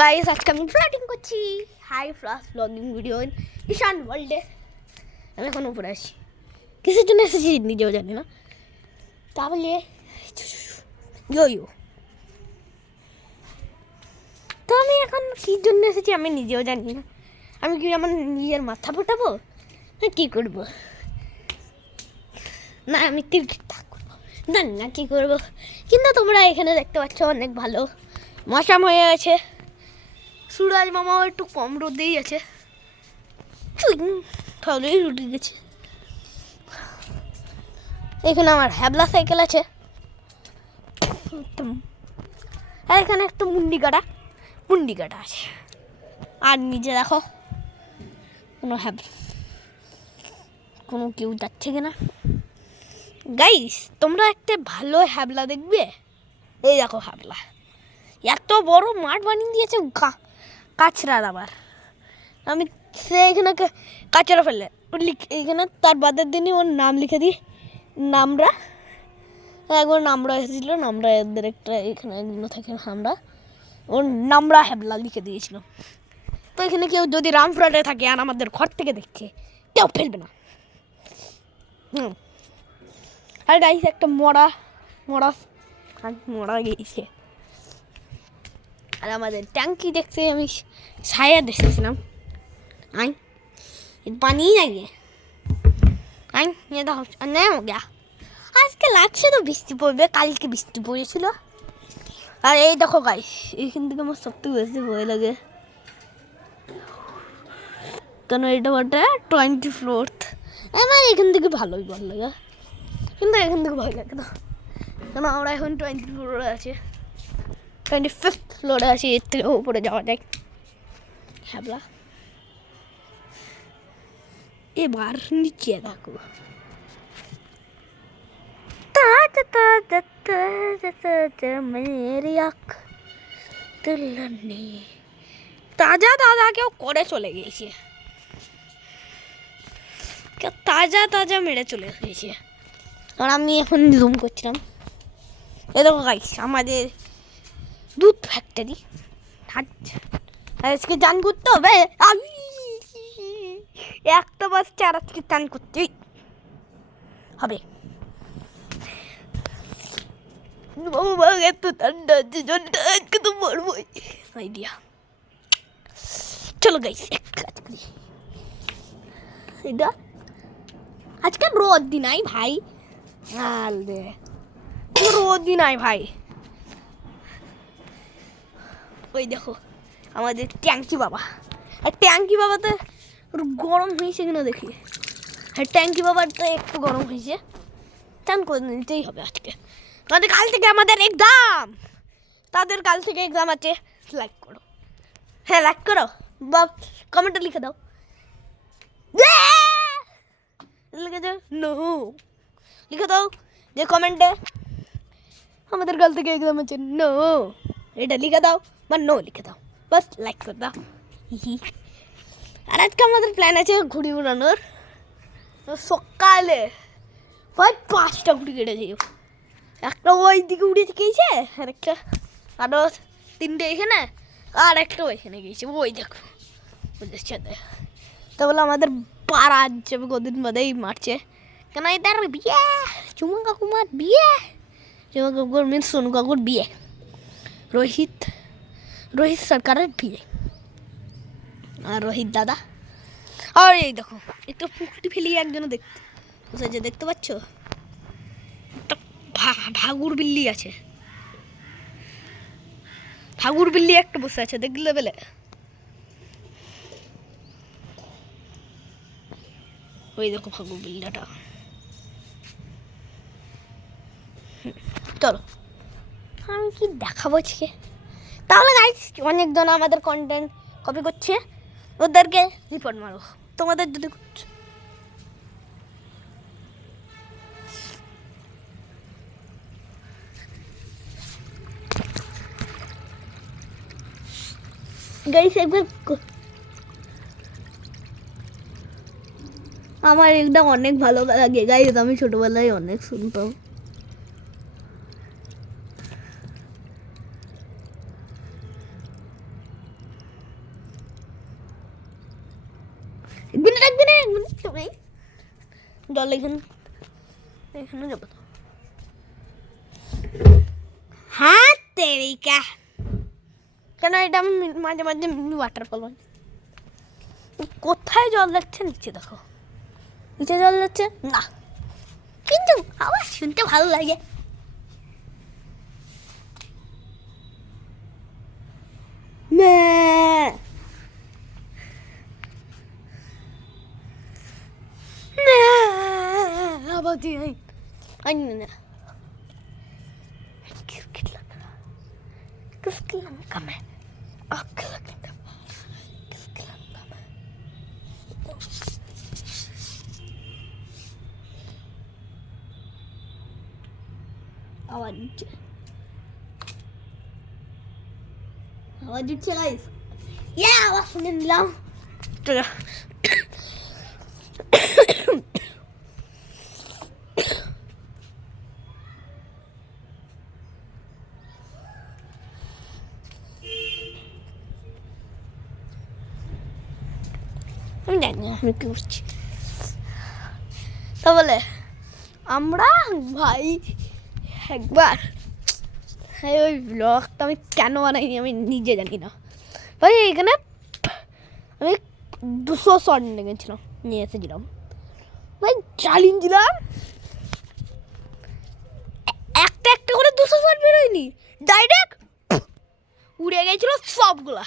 Guys আজকে আমি fighting করছি। হাই ফ্লাস ব্লগিং ভিডিও ঈশান ওয়ার্ল্ডে। আমি এখন উপরে আছি, কিসের জন্য এসেছি নিজেও জানি না। তাহলে ইয়ো তো আমি এখন কী জন্য এসেছি আমি নিজেও জানি না। আমি কি আমার নিজের মাথা ফোটাবো না কী করবো, না আমি ক্রিকেট করবো, জানি না কী করবো। কিন্তু তোমরা এখানে দেখতে পাচ্ছ অনেক ভালো মৌসুম হয়ে আছে। সুরাজ মামাও একটু কম রোদেই আছে, তাহলেই রুটি গেছে। এখানে আমার হ্যাবলা সাইকেল আছে, আর এখানে একটা মুন্ডি কাটা আছে। আর নিচে দেখো কোনো কেউ যাচ্ছে কিনা। গাইস তোমরা একটা ভালো হ্যাবলা দেখবে, এই দেখো হ্যাবলা এত বড় মাঠ বানিয়ে দিয়েছে কাছড়ার। আবার আমি সে এখানে কাচরা ফেলে এখানে তার বাদের দিনই ওর নাম লিখে দিই। একবার নামরা এসেছিলো, নামরা এদের একটা এখানে এগুলো থাকে আমরা, ওর নামরা হ্যাবলা লিখে দিয়েছিল। তো এখানে কেউ যদি রামপুরহাটে থাকে আর আমাদের ঘর থেকে দেখছে কেউ ফেলবে না। আর গাইস একটা মরা গিয়েছে। আর আমাদের ট্যাঙ্কি দেখতে আমি ছায়া দেখেছিলাম। पानी ही नहीं है। ये तो अन्याय हो गया। আজকে লাগছে তো বৃষ্টি পড়বে, কালকে বৃষ্টি পড়েছিল। আর এই দেখো গাইস এখান থেকে আমার সবথেকে বেশি ভয় লাগে, কেন এটা বটে 24th। আমার এখান থেকে ভালোই ভালো লাগে, কিন্তু এখান থেকে ভয় লাগে না, কেন আমরা এখন 24 ফ্লোরে আছে, 25th ফ্লোরে আছি। এর থেকে উপরে যাওয়া যায় হ্যাবলা। এবার নিচে দেখো তাজা কেউ করে চলে গিয়েছে, কেউ তাজা মেরে চলে গিয়েছে। আর আমি এখন জুম করছিলাম। এ দেখো গাইস আমাদের দুধ ফ্যাক্টরি। আজকে চান করতে হবে, একটা বাচ্চা আর আজকে চান করতে হবে। এত ঠান্ডা আছে, জলটা আজকে তো মরবই। আইডিয়া চলো গাইস এক কাজ করি, এটা আজকে রোদ দিন আই ভাই, রোদ দিন আই ভাই। ওই দেখো আমাদের ট্যাঙ্কি বাবা, আর ট্যাঙ্কি বাবাতে গরম হয়েছে কিনা দেখি। হ্যাঁ ট্যাঙ্কি বাবারটা একটু গরম হয়েছে, চান করে নিতেই হবে আজকে। তাদের কাল থেকে আমাদের এক্সাম, আছে। লাইক করো, হ্যাঁ লাইক করো বা কমেন্টে লিখে দাও, লিখে দাও যে কমেন্টে আমাদের কাল থেকে এক্সাম আছে নো, এটা লিখে দাও বা নো লিখে দাও, বাস লাইক করে দাও। আর আজকে আমাদের প্ল্যান আছে ঘুড়ি উড়ানোর। সকালে প্রায় 5টা ঘুড়ি কেটে যাই, একটা ওই দিকে উড়ে গিয়েছে, আর একটা আরও 3টে এখানে, আর একটা ওইখানে গিয়েছে। ওই দেখো ওদের সাথে তা বলে আমাদের পাড়া যাবে কদিন বাদেই মারছে, কেন এটার বিয়ে, চুমা কাকুমার বিয়ে, চুমা কাকুর মিনস সোনু কাকুর বিয়ে, রোহিত সরকারের বিয়ে। আর রোহিত দাদা, আর এই দেখো একটু পুকুরটি ফেলিয়ে একজনে দেখতে পাচ্ছ, একটা ভাগুর বিল্লি আছে, ভাগুর বিল্লি একটা বসে আছে দেখলে বেলে। ওই দেখো ভাগুর বিল্লিটা। চলো আমি কি দেখাবো আজকে, তাহলে গাইস অনেকজন আমাদের কন্টেন্ট কপি করছে, ওদেরকে রিপোর্ট মারো। তোমাদের যদি গাইস একবার আমার একদম অনেক ভালো লাগে গাইস, আমি ছোটবেলায় অনেক শুনতাম। এখানে জল এখানে এখানে যাবো তো। হ্যাঁ তেরিকা, কেন এটা আমি মাঝে মাঝে ওয়াটারফল হয়। কোথায় জল যাচ্ছে? নিচে দেখো, নিচে জল যাচ্ছে না, কিন্তু আবার শুনতে ভালো লাগে। আবার দিয়ে না كمان أكلك أنت أودي تلايف يا وصل الله আমি জানি না আমি কি করছি। তাহলে আমরা ভাই একবার ওই ব্লগটা আমি কেন বানাইনি আমি নিজে জানি না ভাই। এখানে আমি 200 শট নিয়েছিলাম, নিয়ে এসেছিলাম ভাই, চালিয়ে দিলাম একটা একটা করে 200 শট বেরোয়নি, ডাইরেক্ট উড়ে গেছিল সবগুলা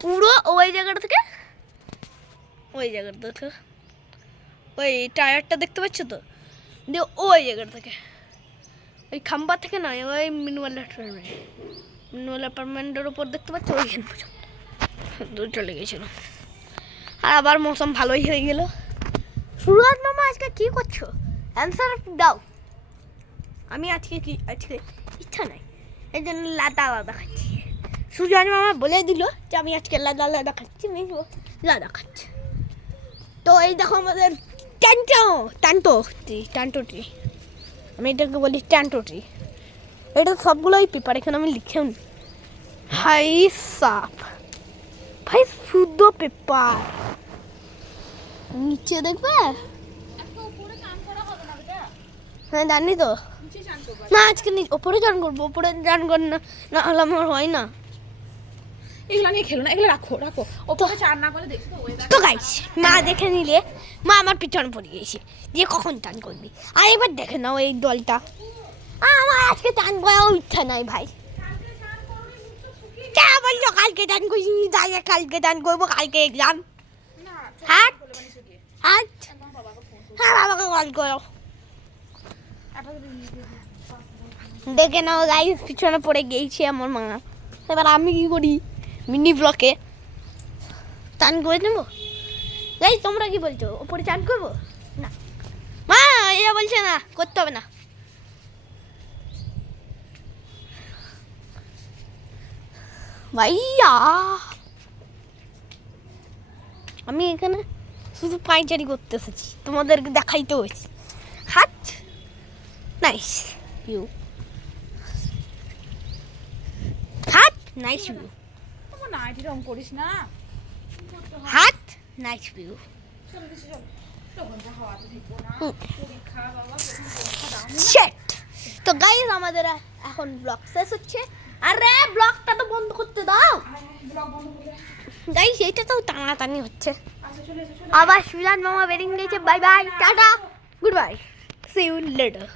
পুরো ওই জায়গাটা থেকে ওই টায়ারটা দেখতে পাচ্ছ তো, দিয়ে ওই জায়গাটা থেকে ওই খাম্বা থেকে নয়, ওই মিনিমাল অ্যাপার্টমেন্টের উপর দেখতে পাচ্ছ ওইখানে পর্যন্ত চলে গেছিল। আর আবার মৌসুম ভালোই হয়ে গেল। সুরাজ মামা আজকে কি করছো? অ্যান্সার দাও। আমি আজকে ইচ্ছা নাই, এই জন্য লাদা খাচ্ছি। সুরাজ মামা বলে দিল যে আমি আজকে লাদা খাচ্ছি, আমি লাদা খাচ্ছি। তো এই দেখো আমাদের ট্যান্টো ট্রি, আমি এটাকে বলি ট্যান্টো ট্রি। এটা সবগুলোই পেপার, এখানে আমি লিখেও নি। হাই সাপ ভাই, শুদ্ধ পেপার। নিচে দেখবে, হ্যাঁ জানি তো না, আজকে ওপরে চান করবো, ওপরে চান কর না হলে আমার হয় না। এগুলো নিয়ে খেলো না, এগুলো রাখো ওপরে চান না করে দেখো তো গাইস, মা দেখে নিলে, মা আমার পিছনে পড়ে গেছে দিয়ে কখন টান করবি। আর এবার দেখে নাও এই দলটা, আমার আজকে টান করাও ইচ্ছা নাই ভাই। কে বললো কালকে টান করছি? কালকে টান করবো, কালকে এক্সাম। হ্যাঁ বাবাকে কল করো। দেখে নাও গাইস, পিছনে পড়ে গেছে আমার মা। এবার আমি কি করি? মিনি ব্লকে চান করে নেবো। গাইস তোমরা কি বলছো, ওপরে চান করবো? না মা এরা বলছে না, করতে হবে না। ভাইয়া আমি এখানে শুধু পাইচারি করতে এসেছি, তোমাদেরকে দেখাইতে হয়েছে। হাত নাইস ভিউ, হাত নাইস ভিউ, না এরকম করিস না। হাত নাইস ভিউ। তো গাইস আমাদের এখন ব্লগ শেষ হচ্ছে। আরে ব্লগটা তো বন্ধ করতে দাও গাইস, এইটা তো টানাটানি হচ্ছে। আবার সুজান মামা বেরিয়ে গেছে। Bye bye, tata, goodbye, see you letter.